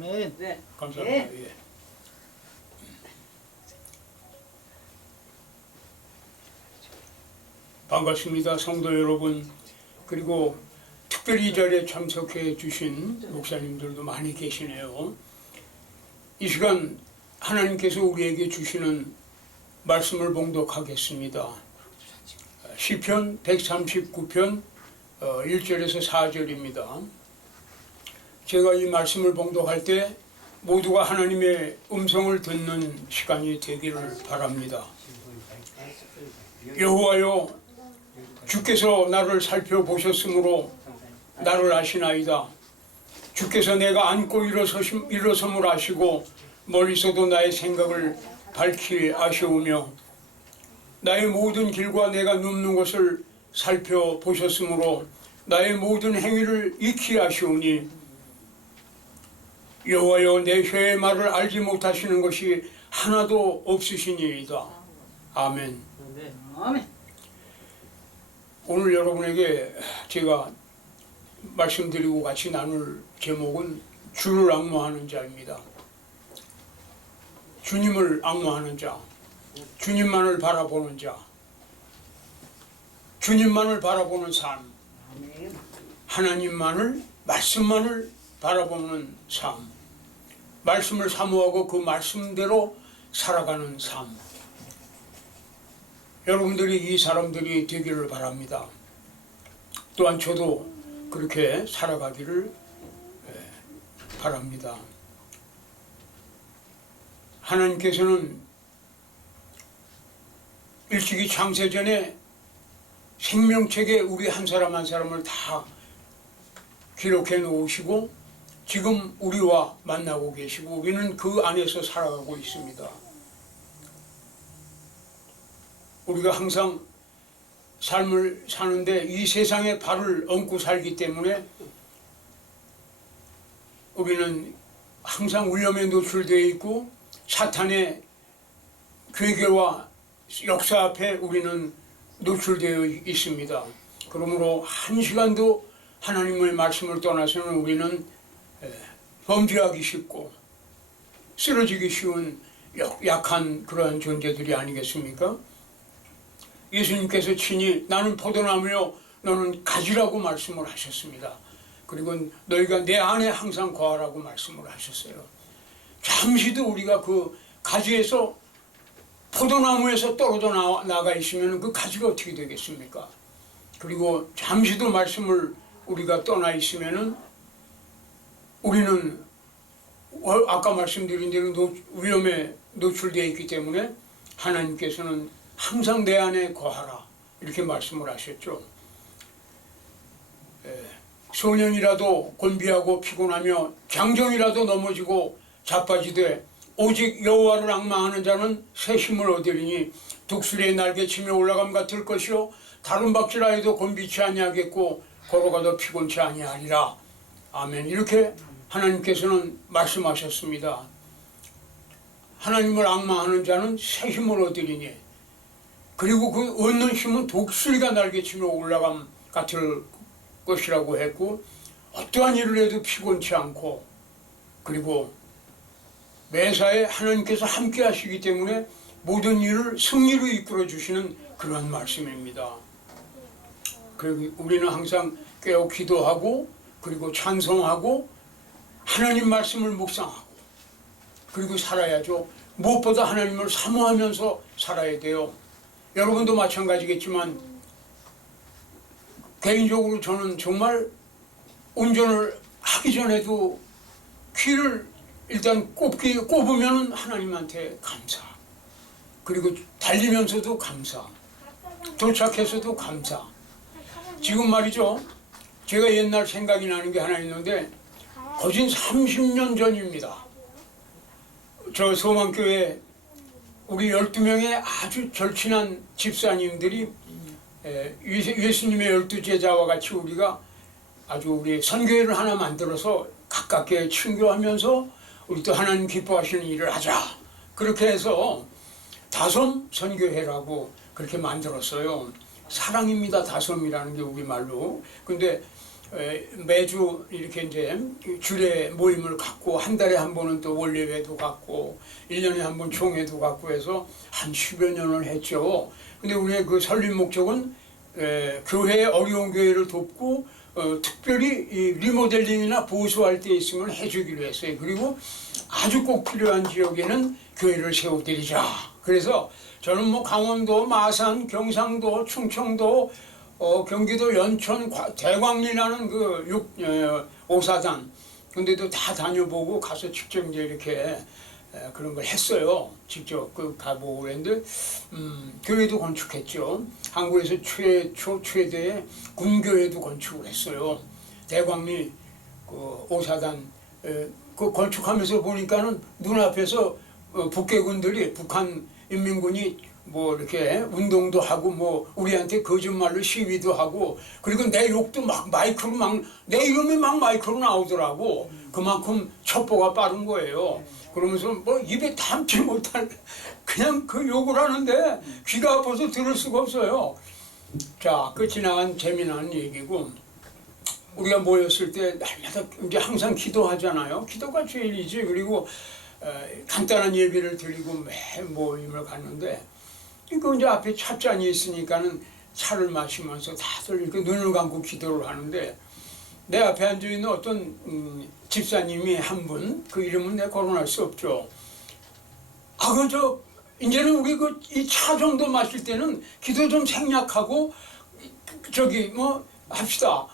아멘. 네. 감사합니다. 네. 예. 반갑습니다. 성도 여러분, 그리고 특별히 이 자리에 참석해 주신 목사님들도 많이 계시네요. 이 시간 하나님께서 우리에게 주시는 말씀을 봉독하겠습니다. 시편 139편 1절에서 4절입니다. 제가 이 말씀을 봉독할 때 모두가 하나님의 음성을 듣는 시간이 되기를 바랍니다. 여호와여, 주께서 나를 살펴보셨으므로 나를 아시나이다. 주께서 내가 앉고 일어섬을 아시고 멀리서도 나의 생각을 밝히 아시오며 나의 모든 길과 내가 눕는 것을 살펴보셨으므로 나의 모든 행위를 익히 아시오니 여호와여, 내 혀의 말을 알지 못하시는 것이 하나도 없으시니이다. 아멘. 네. 아멘. 오늘 여러분에게 제가 말씀드리고 같이 나눌 제목은 주를 앙모하는 자입니다. 주님을 앙모하는 자, 주님만을 바라보는 자, 주님만을 바라보는 삶, 아멘. 하나님만을, 말씀만을 바라보는 삶, 말씀을 사모하고 그 말씀대로 살아가는 삶. 여러분들이 이 사람들이 되기를 바랍니다. 또한 저도 그렇게 살아가기를 바랍니다. 하나님께서는 일찍이 창세전에 생명책에 우리 한 사람 한 사람을 다 기록해 놓으시고 지금 우리와 만나고 계시고 우리는 그 안에서 살아가고 있습니다. 우리가 항상 삶을 사는데 이 세상에 발을 얹고 살기 때문에 우리는 항상 위험에 노출되어 있고 사탄의 괴계와 역사 앞에 우리는 노출되어 있습니다. 그러므로 한 시간도 하나님의 말씀을 떠나서는 우리는 범죄하기 쉽고 쓰러지기 쉬운 약한 그러한 존재들이 아니겠습니까? 예수님께서 친히 나는 포도나무요 너는 가지라고 말씀을 하셨습니다. 그리고 너희가 내 안에 항상 거하라고 말씀을 하셨어요. 잠시도 우리가 그 가지에서 포도나무에서 떨어져 나가 있으면 그 가지가 어떻게 되겠습니까? 그리고 잠시도 말씀을 우리가 떠나 있으면은 우리는 아까 말씀드린 대로 위험에 노출되어 있기 때문에 하나님께서는 항상 내 안에 거하라 이렇게 말씀을 하셨죠. 소년이라도 곤비하고 피곤하며 장정이라도 넘어지고 자빠지되 오직 여호와를 앙망하는 자는 새 힘을 얻으리니 독수리의 날개치며 올라감 같을 것이요 다른 박질하여도 곤비치 아니하겠고 걸어가도 피곤치 아니하리라. 아멘. 이렇게 하나님께서는 말씀하셨습니다. 하나님을 앙망하는 자는 새 힘을 얻으리니 그리고 그 얻는 힘은 독수리가 날개치며 올라감 같을 것이라고 했고 어떠한 일을 해도 피곤치 않고 그리고 매사에 하나님께서 함께 하시기 때문에 모든 일을 승리로 이끌어 주시는 그런 말씀입니다. 그리고 우리는 항상 깨어 기도하고 그리고 찬송하고 하나님 말씀을 묵상하고 그리고 살아야죠. 무엇보다 하나님을 사모하면서 살아야 돼요. 여러분도 마찬가지겠지만 개인적으로 저는 정말 운전을 하기 전에도 귀를 일단 꼽으면 하나님한테 감사, 그리고 달리면서도 감사, 도착해서도 감사. 지금 말이죠, 제가 옛날 생각이 나는 게 하나 있는데 거진 30년 전입니다. 저 소망교회 우리 12명의 아주 절친한 집사님들이 예수님의 12제자와 같이 우리가 아주 우리 선교회를 하나 만들어서 가깝게 친교하면서 우리 또 하나님 기뻐하시는 일을 하자. 그렇게 해서 다솜 선교회라고 그렇게 만들었어요. 사랑입니다. 다솜이라는 게 우리말로. 근데 매주 이렇게 이제 주례 모임을 갖고 한 달에 한 번은 또 원례회도 갖고 1년에 한 번 총회도 갖고 해서 한 10여 년을 했죠. 근데 우리의 그 설립 목적은 교회 어려운 교회를 돕고 특별히 이 리모델링이나 보수할 때 있으면 해주기로 했어요. 그리고 아주 꼭 필요한 지역에는 교회를 세워드리자. 그래서 저는 뭐 강원도, 마산, 경상도, 충청도, 경기도 연천, 대광리라는 그 오사단, 근데도 다 다녀보고 가서 직접 이제 이렇게 그런 걸 했어요. 직접 가보고 그랬는데, 교회도 건축했죠. 한국에서 최대의 군교회도 건축을 했어요. 대광리 그 오사단 그 건축하면서 보니까는 눈앞에서 북괴군들이 북한 인민군이 뭐 이렇게 운동도 하고 뭐 우리한테 거짓말로 시위도 하고 그리고 내 욕도 막 마이크로 막 내 이름이 막 마이크로 나오더라고. 그만큼 첩보가 빠른 거예요. 그러면서 뭐 입에 담지 못할 그냥 그 욕을 하는데 귀가 아파서 들을 수가 없어요. 자, 그 지나간 재미난 얘기고 우리가 모였을 때 날마다 이제 항상 기도하잖아요. 기도가 제일이지. 그리고 간단한 예배를 드리고 매 모임을 갔는데 그 이제 앞에 찻잔이 있으니까는 차를 마시면서 다들 이렇게 눈을 감고 기도를 하는데 내 앞에 앉아 있는 어떤 집사님이 한 분, 그 이름은 내가 거론할 수 없죠. 이제는 우리 이 차 정도 마실 때는 기도 좀 생략하고 뭐 합시다.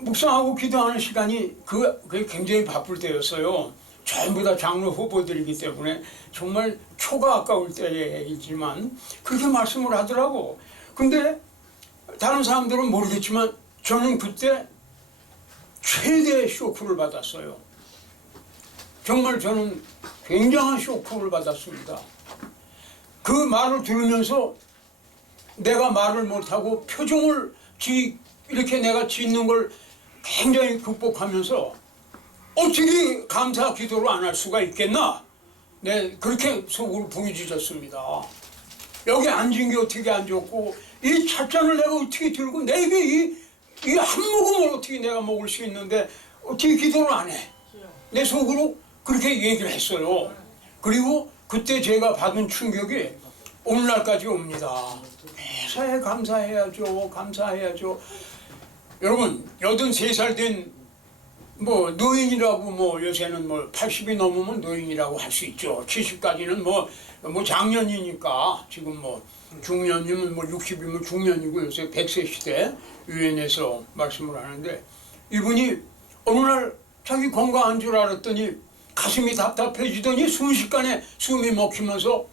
묵상하고 기도하는 시간이 그게 굉장히 바쁠 때였어요. 전부 다 장로 후보들이기 때문에 정말 초가 아까울 때이지만 그렇게 말씀을 하더라고. 근데 다른 사람들은 모르겠지만 저는 그때 최대의 쇼크를 받았어요. 정말 저는 굉장한 쇼크를 받았습니다. 그 말을 들으면서 내가 말을 못하고 표정을 이렇게 내가 짓는 걸 굉장히 극복하면서 어떻게 감사 기도를 안 할 수가 있겠나? 네, 그렇게 속으로 부유지졌습니다. 여기 앉은 게 어떻게 앉았고 이 찻잔을 내가 어떻게 들고 내 입에 이 한 모금을 어떻게 내가 먹을 수 있는데 어떻게 기도를 안 해? 내 속으로 그렇게 얘기를 했어요. 그리고 그때 제가 받은 충격이 오늘날까지 옵니다. 매사에 감사해야죠. 감사해야죠. 여러분 83살 된 뭐 노인이라고 뭐 요새는 뭐 80이 넘으면 노인이라고 할 수 있죠. 70까지는 뭐 장년이니까 지금 뭐 중년이면 뭐 60이면 중년이고 요새 100세 시대 유엔에서 말씀을 하는데 이분이 어느 날 자기 건강한 줄 알았더니 가슴이 답답해지더니 순식간에 숨이 먹히면서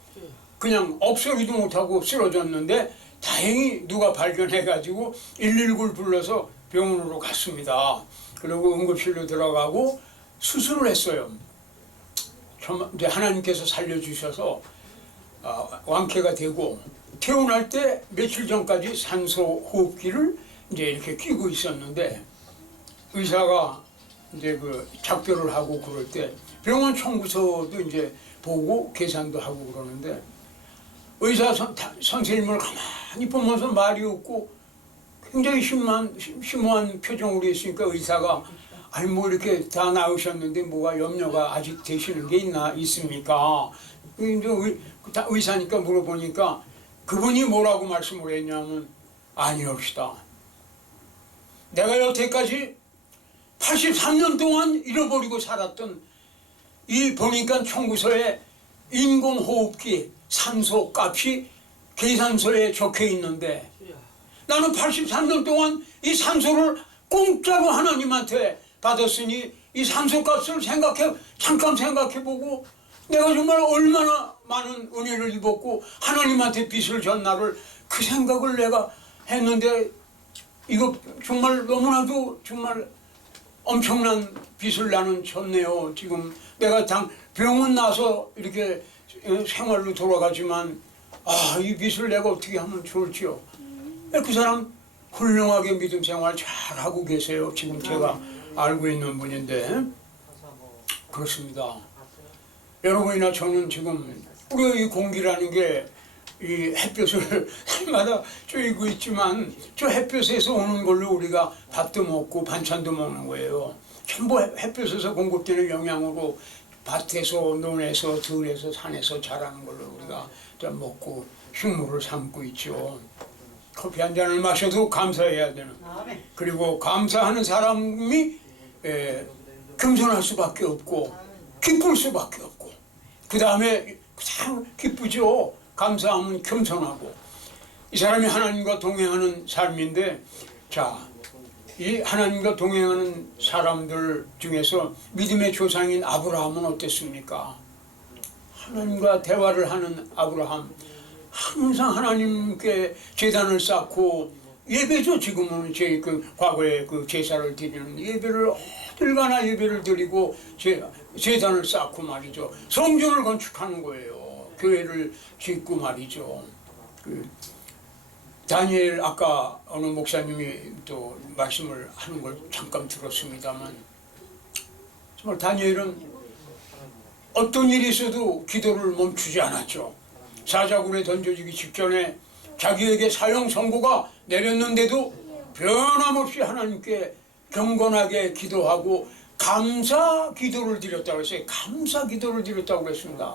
그냥 엎서리도 못하고 쓰러졌는데 다행히 누가 발견해가지고 119를 불러서 병원으로 갔습니다. 그리고 응급실로 들어가고 수술을 했어요. 이제 하나님께서 살려주셔서 완쾌가 되고 퇴원할 때 며칠 전까지 산소 호흡기를 이제 이렇게 끼고 있었는데 의사가 이제 그 작별을 하고 그럴 때 병원 청구서도 이제 보고 계산도 하고 그러는데 의사 선생님을 가만히 보면서 말이 없고 굉장히 심오한 표정으로 했으니까 의사가 아니 뭐 이렇게 다 나으셨는데 뭐가 염려가 아직 되시는 게 있습니까? 의사니까 물어보니까 그분이 뭐라고 말씀을 했냐면 아니옵시다. 내가 여태까지 83년 동안 잃어버리고 살았던 이 보니까 청구서에 인공호흡기 산소 값이 계산서에 적혀 있는데 나는 83년 동안 이 산소를 공짜로 하나님한테 받았으니 이 산소 값을 잠깐 생각해보고 내가 정말 얼마나 많은 은혜를 입었고 하나님한테 빚을 졌나를 그 생각을 내가 했는데 이거 정말 너무나도 정말 엄청난 빚을 나는 졌네요. 지금 내가 병원 나서 이렇게 생활로 돌아가지만 이 빚을 내가 어떻게 하면 좋을지요. 그 사람 훌륭하게 믿음 생활 잘 하고 계세요. 지금 제가 알고 있는 분인데 그렇습니다. 여러분이나 저는 지금 우리의 이 공기라는 게 이 햇볕을 날마다 쬐고 있지만 저 햇볕에서 오는 걸로 우리가 밥도 먹고 반찬도 먹는 거예요. 전부 햇볕에서 공급되는 영양으로 밭에서 논에서 들에서 산에서 자라는 걸로 우리가 좀 먹고 식물을 삼고 있죠. 커피 한 잔을 마셔도 감사해야 되는. 그리고 감사하는 사람이 겸손할 수밖에 없고 기쁠 수밖에 없고 그 다음에 참 기쁘죠. 감사하면 겸손하고 이 사람이 하나님과 동행하는 삶인데 자, 이 하나님과 동행하는 사람들 중에서 믿음의 조상인 아브라함은 어땠습니까? 하나님과 대화를 하는 아브라함 항상 하나님께 제단을 쌓고 예배죠. 지금은 제 그 과거에 그 제사를 드리는 예배를 어딜 가나 예배를 드리고 제단을 쌓고 말이죠. 성전을 건축하는 거예요. 교회를 짓고 말이죠. 그 다니엘 아까 어느 목사님이 또 말씀을 하는 걸 잠깐 들었습니다만 정말 다니엘은 어떤 일이 있어도 기도를 멈추지 않았죠. 사자굴에 던져지기 직전에 자기에게 사형 선고가 내렸는데도 변함없이 하나님께 경건하게 기도하고 감사 기도를 드렸다고 했어요. 감사 기도를 드렸다고 했습니다.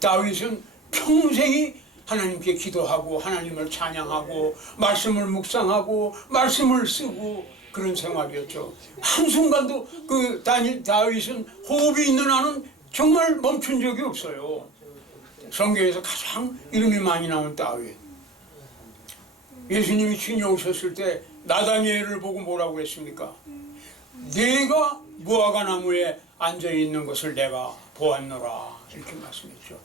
다윗은 평생이 하나님께 기도하고 하나님을 찬양하고 말씀을 묵상하고 말씀을 쓰고 그런 생활이었죠. 한순간도 그 다윗은 호흡이 있는 한은 정말 멈춘 적이 없어요. 성경에서 가장 이름이 많이 나온 다윗. 예수님이 친히 오셨을 때 나다니엘을 보고 뭐라고 했습니까? 네가 무화과 나무에 앉아있는 것을 내가 보았노라 이렇게 말씀했죠.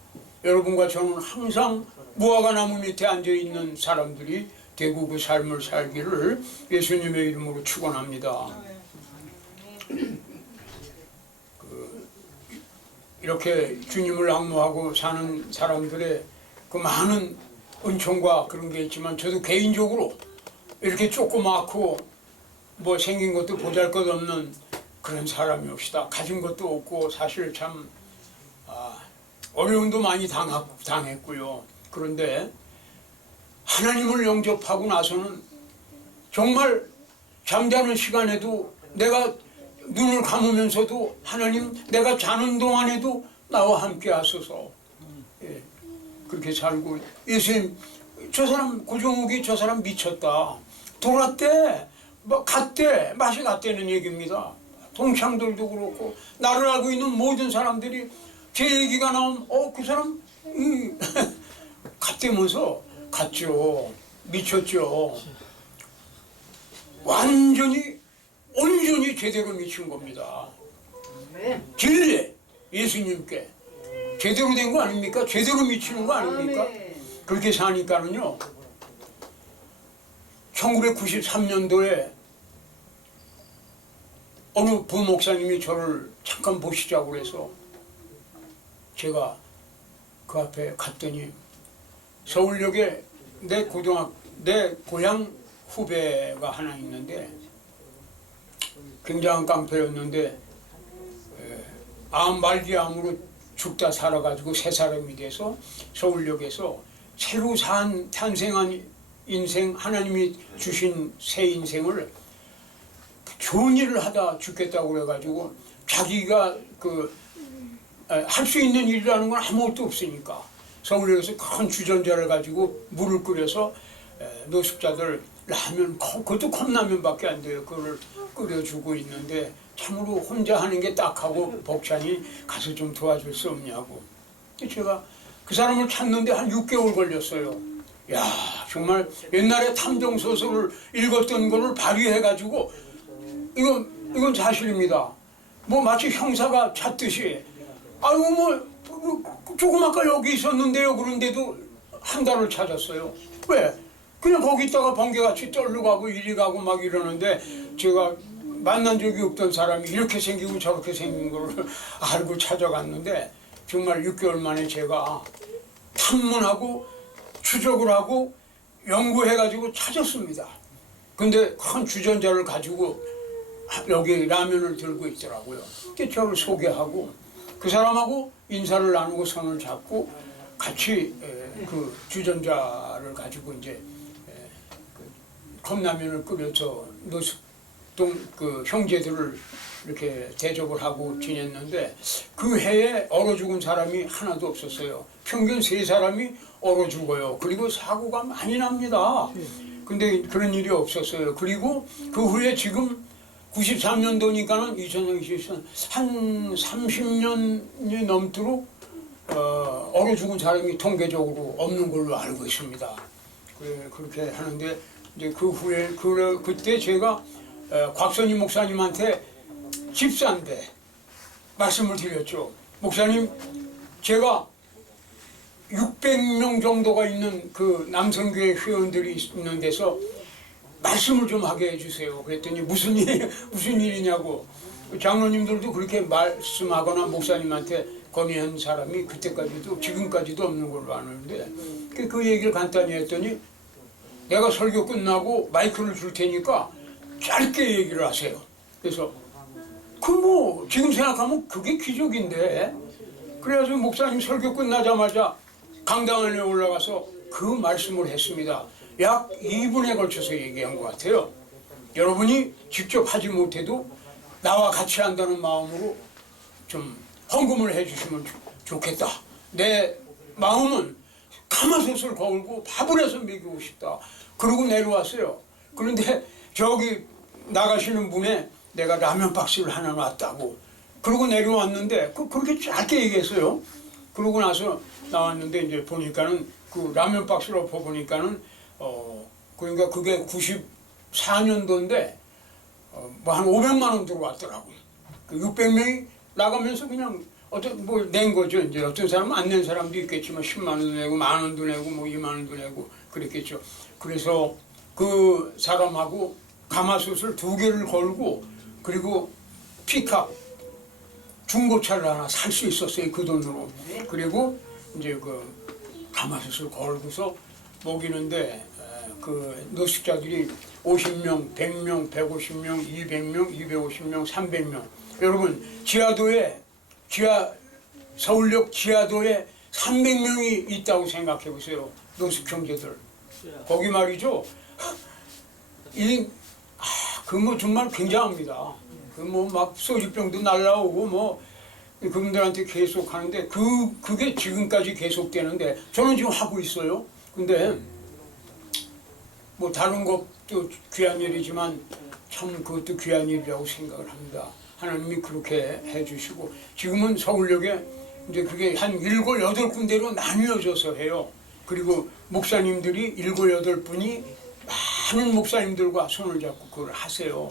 여러분과 저는 항상 무화과 나무 밑에 앉아있는 사람들이 되고 그 삶을 살기를 예수님의 이름으로 축원합니다. 이렇게 주님을 앙모하고 사는 사람들의 그 많은 은총과 그런 게 있지만 저도 개인적으로 이렇게 조그맣고 뭐 생긴 것도 보잘것없는 그런 사람이 없시다. 가진 것도 없고 사실 참 어려움도 많이 당했고요. 그런데 하나님을 영접하고 나서는 정말 잠자는 시간에도 내가 눈을 감으면서도 하나님 내가 자는 동안에도 나와 함께 하소서. 예, 그렇게 살고 예수님 저 사람 고종욱이 저 사람 미쳤다. 돌았대 뭐 갔대 맛이 갔대는 얘기입니다. 동창들도 그렇고 나를 알고 있는 모든 사람들이 제 얘기가 나오면 그 사람 갔대면서 갔죠. 미쳤죠. 완전히 온전히 제대로 미친 겁니다. 진리 예수님께 제대로 된 거 아닙니까? 제대로 미치는 거 아닙니까? 그렇게 사니까는요 1993년도에 어느 부목사님이 저를 잠깐 보시자고 해서 제가 그 앞에 갔더니 서울역에 내 고향 후배가 하나 있는데 굉장한 깡패였는데 말기암으로 죽다 살아가지고 새 사람이 돼서 서울역에서 새로 탄생한 인생 하나님이 주신 새 인생을 좋은 일을 하다 죽겠다고 그래가지고 자기가 할 수 있는 일이라는 건 아무것도 없으니까 서울역에서 큰 주전자를 가지고 물을 끓여서 노숙자들 라면, 그것도 컵라면밖에 안 돼요. 그걸 끓여주고 있는데 참으로 혼자 하는 게 딱하고 벅차니 가서 좀 도와줄 수 없냐고. 제가 그 사람을 찾는데 한 6개월 걸렸어요. 야 정말 옛날에 탐정소설을 읽었던 거를 발휘해가지고 이건 사실입니다. 뭐 마치 형사가 찾듯이 아이고 뭐 조금 아까 여기 있었는데요. 그런데도 한 달을 찾았어요. 왜? 그냥 거기 있다가 번개같이 떨러 가고 이리 가고 막 이러는데 제가 만난 적이 없던 사람이 이렇게 생기고 저렇게 생긴 걸 알고 찾아갔는데 정말 6개월 만에 제가 탐문하고 추적을 하고 연구해가지고 찾았습니다. 근데 큰 주전자를 가지고 여기 라면을 들고 있더라고요. 저를 소개하고 그 사람하고 인사를 나누고 손을 잡고 같이 그 주전자를 가지고 이제 그 컵라면을 끓여서 노숙동 그 형제들을 이렇게 대접을 하고 지냈는데 그 해에 얼어 죽은 사람이 하나도 없었어요. 평균 3사람이 얼어 죽어요. 그리고 사고가 많이 납니다. 근데 그런 일이 없었어요. 그리고 그 후에 지금 93년도니까는 2020년 한 30년이 넘도록 얼어 죽은 사람이 통계적으로 없는 걸로 알고 있습니다. 그렇게 하는데 이제 그 후에 그때 제가 곽선희 목사님한테 집사인데 말씀을 드렸죠. 목사님, 제가 600명 정도가 있는 그 남성교회 회원들이 있는 데서 말씀을 좀 하게 해주세요. 그랬더니 무슨 일이냐고. 장로님들도 그렇게 말씀하거나 목사님한테 건의한 사람이 그때까지도 지금까지도 없는 걸로 아는데 그 얘기를 간단히 했더니 내가 설교 끝나고 마이크를 줄 테니까 짧게 얘기를 하세요. 그래서 지금 생각하면 그게 기적인데, 그래서 목사님 설교 끝나자마자 강당 안에 올라가서 그 말씀을 했습니다. 약 2분에 걸쳐서 얘기한 것 같아요. 여러분이 직접 하지 못해도 나와 같이 한다는 마음으로 좀 헌금을 해주시면 좋겠다. 내 마음은 가마솥을 거울고 밥을 해서 먹이고 싶다. 그러고 내려왔어요. 그런데 저기 나가시는 분에 내가 라면 박스를 하나 놨다고. 그러고 내려왔는데 그렇게 짧게 얘기했어요. 그러고 나서 나왔는데 이제 보니까는 그 라면 박스를 엎어보니까는 그러니까 그게 94년도인데 뭐 한 500만 원 들어왔더라고요. 그 600명이 나가면서 그냥 낸 거죠. 이제 어떤 사람은 안 낸 사람도 있겠지만 10만 원도 내고 1만 원도 내고 뭐 2만 원도 내고 그랬겠죠. 그래서 그 사람하고 가마솥을 2개를 걸고 그리고 피카 중고차를 하나 살 수 있었어요. 그 돈으로. 그리고 이제 그 가마솥을 걸고서 먹이는데 그 노숙자들이 50명, 100명, 150명, 200명, 250명, 300명. 여러분 서울역 지하도에 300명이 있다고 생각해 보세요. 노숙 형제들. 거기 말이죠. 그 정말 굉장합니다. 막 소주병도 날라오고 그분들한테 계속 하는데 그게 지금까지 계속되는데 저는 지금 하고 있어요. 근데 다른 것도 귀한 일이지만 참 그것도 귀한 일이라고 생각을 합니다. 하나님이 그렇게 해주시고 지금은 서울역에 이제 그게 한 7, 8군데로 나뉘어져서 해요. 그리고 목사님들이 7, 8분이 많은 목사님들과 손을 잡고 그걸 하세요.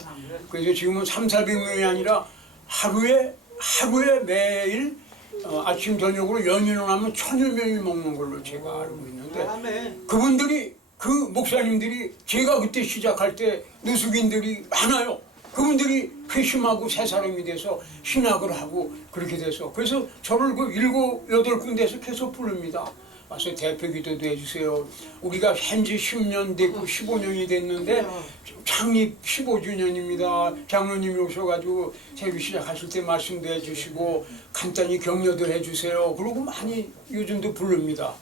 그래서 지금은 300~400명이 아니라 하루에 매일 아침 저녁으로 연인을 하면 1000여 명이 먹는 걸로 제가 알고 있는데 그 목사님들이 제가 그때 시작할 때 노숙인들이 많아요. 그분들이 회심하고 새 사람이 돼서 신학을 하고 그렇게 돼서 그래서 저를 그 7, 8군데에서 계속 부릅니다. 와서 대표 기도도 해주세요. 우리가 현지 10년 됐고 15년이 됐는데 창립 15주년입니다. 장로님이 오셔가지고 새로 시작하실 때 말씀도 해주시고 간단히 격려도 해주세요. 그러고 많이 요즘도 부릅니다.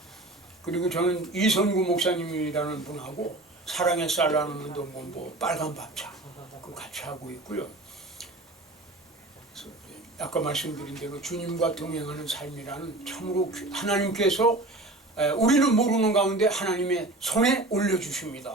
그리고 저는 이선구 목사님이라는 분하고 사랑의 쌀라는 운동본부 빨간 밥차 그 같이 하고 있고요. 그래서 아까 말씀드린 대로 주님과 동행하는 삶이라는 참으로 하나님께서 우리는 모르는 가운데 하나님의 손에 올려주십니다.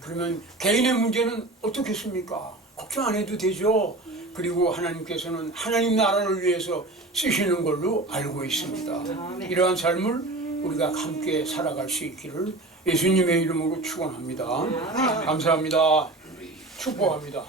그러면 개인의 문제는 어떻겠습니까? 걱정 안 해도 되죠. 그리고 하나님께서는 하나님 나라를 위해서 쓰시는 걸로 알고 있습니다. 이러한 삶을 우리가 함께 살아갈 수 있기를 예수님의 이름으로 축원합니다. 감사합니다. 축복합니다.